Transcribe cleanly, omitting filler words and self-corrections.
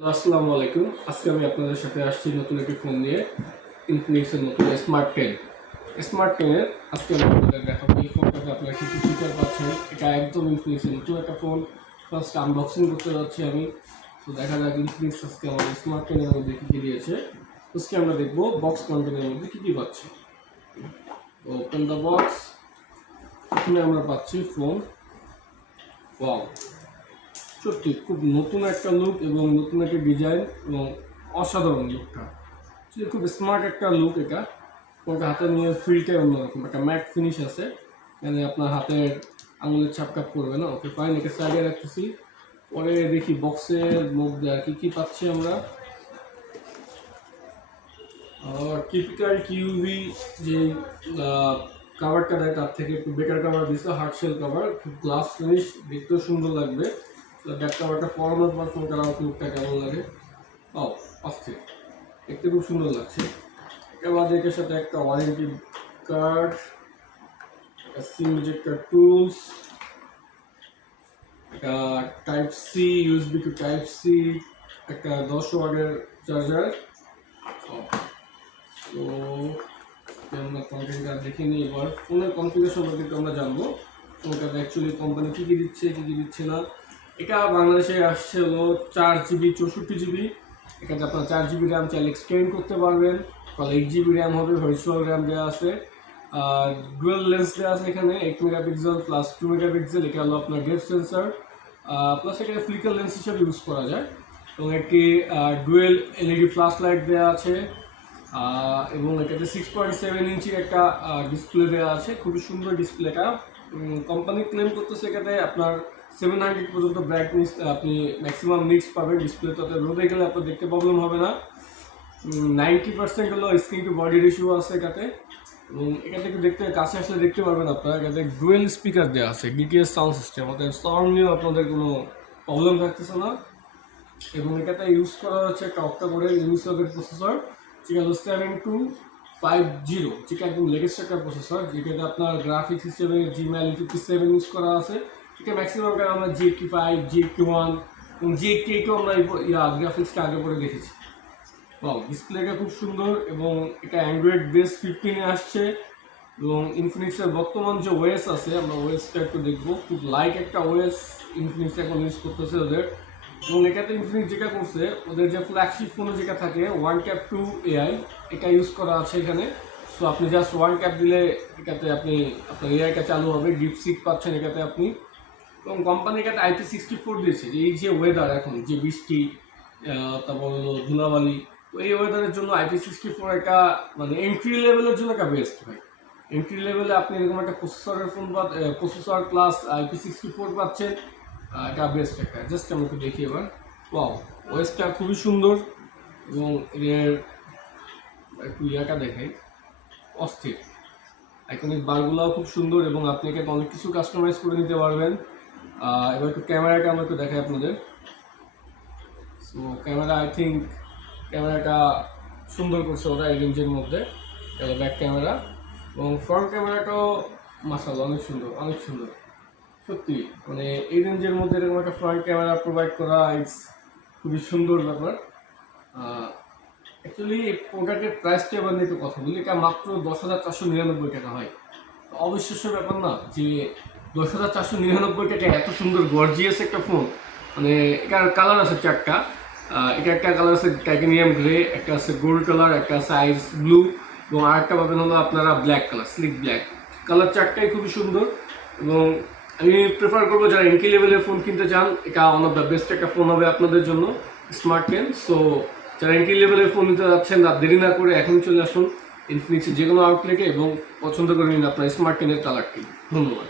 আসসালামু আলাইকুম। আজকে আমি আপনাদের সাথে আসছি নতুন একটি ফোন নিয়ে, ইনফিনিক্সের নতুন স্মার্ট 10। স্মার্ট 10 এর আজকে আমি আপনাদের দেখাবো এই ফোনটাতে আপনারা কী কী ফিচার পাচ্ছেন। এটা একদম ইনফিনিক্সের নতুন একটা ফোন। ফার্স্ট আনবক্সিং করতে যাচ্ছি আমি। তো দেখা যাক ইনফিনিক্স আজকে আমাদের স্মার্ট 10 এর মধ্যে কী কী দিয়েছে। আজকে আমরা দেখবো বক্স কন্টেন্টের মধ্যে কী কী পাচ্ছি। Open the box. এখানে আমরা পাচ্ছি ফোন। ওয়াও, সত্যি খুব নতুন একটা লুক এবং নতুন একটা ডিজাইন এবং অসাধারণ লুকটা। খুব স্মার্ট একটা লুক এটা। ওটা হাতে নিয়ে ফিলটাই অন্যরকম, একটা ম্যাট ফিনিশ আছে, মানে আপনার হাতের আঙুলের ছাপকাপ করবে না। ওকে ফাইন, একে সাইডে রাখতেছি। পরে দেখি বক্সের মধ্যে আর কি পাচ্ছি আমরা। টিপিক্যাল কিউভি যে কাভারটা দেয় তার থেকে একটু বেটার কাভার দিচ্ছে, হার্ড শেল কাভার, খুব গ্লাস ফিনিশ, দেখতেও সুন্দর লাগবে। ব্যাক কাভারটা পরানোর পর ফোনটার লুকটা কেমন লাগে। ও অস্থির, দেখতে খুব সুন্দর লাগছে। এবার এটার সাথে একটা ওয়ারেন্টি কার্ড, একটা সিম ইজেক্টর টুলস, একটা type C USB to type C, একটা 10 ওয়াটের চার্জার। তো আমরা কন্টেন্টটা দেখে নিই। এবার ফোনের কনফিগারেশন সম্পর্কে আমরা জানবো, ফোনটাতে অ্যাকচুয়ালি কোম্পানি কী কী দিচ্ছে কী কী দিচ্ছে না। এটা বাংলাদেশে আসছে হলো 4GB 64GB। এখানে আপনার 4GB র্যাম চাইলে এক্সটেন্ড করতে পারবেন, তাহলে 8GB র্যাম হবে, ভার্চুয়াল র্যাম দেওয়া আছে। আর ডুয়েল লেন্স দেওয়া আছে এখানে, 8 মেগাপিক্সেল প্লাস 2 মেগাপিক্সেল। এটা হলো আপনার ডেপথ সেন্সার, প্লাস এখানে ফ্লিকার লেন্স হিসেবে ইউজ করা যায়। এবং একটি ডুয়েল এলইডি ফ্ল্যাশ লাইট দেওয়া আছে, এবং এটাতে 6.7 ইঞ্চির একটা ডিসপ্লে দেওয়া আছে। খুবই সুন্দর ডিসপ্লেটা। কোম্পানি ক্লেম করতেছে এটাতে আপনার 700 পর্যন্ত ব্রাইটনেস আপনি ম্যাক্সিমাম নিটস পাবেন ডিসপ্লেটাতে। রোদে গেলে আপনার দেখতে প্রবলেম হবে না। 90% হলো স্ক্রিন টু বডি রেশিও আছে এটাতে। এবং এটা থেকে দেখতে কাছে আসলে দেখতে পারবেন আপনারা, এটাতে ডুয়েল স্পিকার দেওয়া আছে, ডিটিএস সাউন্ড সিস্টেম, অর্থাৎ সাউন্ড নিয়েও আপনাদের কোনো প্রবলেম থাকতেছে না। এবং এটাতে ইউজ করা হচ্ছে একটা অক্টা কোরের ইউনিসকের প্রসেসর, যেটা হলো 7250, যেটা একদম লেটেস্ট একটা প্রসেসর, যেটাতে আপনার গ্রাফিক্স হিসেবে জিমেল 57 ইউজ করা আছে। এটা ম্যাক্সিমাম আমরা G85, G81 এবং G88ও আমরা গ্রাফিক্সটা আগে পরে দেখেছি। ডিসপ্লেটা খুব সুন্দর এবং এটা অ্যান্ড্রয়েড বেস 15-এ আসছে। এবং ইনফিনিক্সের বর্তমান যে ওএস আছে, আমরা ওএসটা একটু দেখবো। খুব লাইট একটা ওএস ইনফিনিক্স এখন ইউজ করতেছে ওদের। এবং এটাতে ইনফিনিক্স যেটা করছে, ওদের যে ফ্ল্যাগশিপ ফোনে যেটা থাকে OneTap 2 AI, এটা ইউজ করা আছে এখানে। সো আপনি জাস্ট OneTap দিলে এটাতে আপনি আপনার এআইটা চালু হবে, ডিপসিক পাচ্ছেন এটাতে আপনি। এবং কোম্পানি এটাতে IP64 দিয়েছে, যে এই যে ওয়েদার এখন, যে বৃষ্টি, তারপর হলো ধুলাবালি, তো এই ওয়েদারের জন্য IP64 একটা মানে এন্ট্রি লেভেলের জন্য একটা বেস্ট ভাই। এন্ট্রি লেভেলে আপনি এরকম একটা প্রসেসরের ফোন বা প্রসেসর প্লাস IP64 পাচ্ছেন, এটা বেস্ট একটা। জাস্ট আমি একটু দেখি এবার। ওয়াও, ওয়েসটা খুবই সুন্দর এবং এর একটু ইয়াটা দেখাই, অস্থির। আইকনিক বারগুলোও খুব সুন্দর এবং আপনি এখানে অনেক কিছু কাস্টমাইজ করে নিতে পারবেন। এবার একটু ক্যামেরাটা আমরা একটু দেখাই আপনাদের। সো ক্যামেরা, আই থিঙ্ক ক্যামেরাটা সুন্দর করছে ওরা এই রেঞ্জের মধ্যে। এটা ব্যাক ক্যামেরা এবং ফ্রন্ট ক্যামেরাটাও মাশাআল্লাহ অনেক সুন্দর, অনেক সুন্দর সত্যি। মানে এই রেঞ্জের মধ্যে এরকম একটা ফ্রন্ট ক্যামেরা প্রোভাইড করা ইটস খুবই সুন্দর ব্যাপার। অ্যাকচুয়ালি এই প্রোডাক্টের প্রাইসটা এবার নিয়ে একটু কথা বলি। এটা মাত্র 10,499 টাকা হয়। অবিশ্বাস্য ব্যাপার না যে 10,499 টাকা এত সুন্দর গর্জিয়াস একটা ফোন। মানে এটার কালার আছে 4টা। এটা একটা কালার আছে টাইটানিয়াম গ্রে, একটা আছে গোল্ড কালার, একটা আছে আইস ব্লু এবং আরেকটা পাবেন হলো আপনারা black colour, slick black colour. 4টাই খুবই সুন্দর এবং আমি প্রেফার করবো যারা এন্ট্রি লেভেলের ফোন কিনতে চান, এটা ওয়ান অফ দ্য বেস্ট একটা ফোন হবে আপনাদের জন্য, স্মার্ট 10। সো যারা এন্ট্রি লেভেলের ফোন নিতে যাচ্ছেন, দেরি না করে এখন চলে আসুন ইনফিনিক্সের যে কোনো আউটলেটে এবং পছন্দ করে নিন আপনার স্মার্ট 10-এর কালারটি। ধন্যবাদ।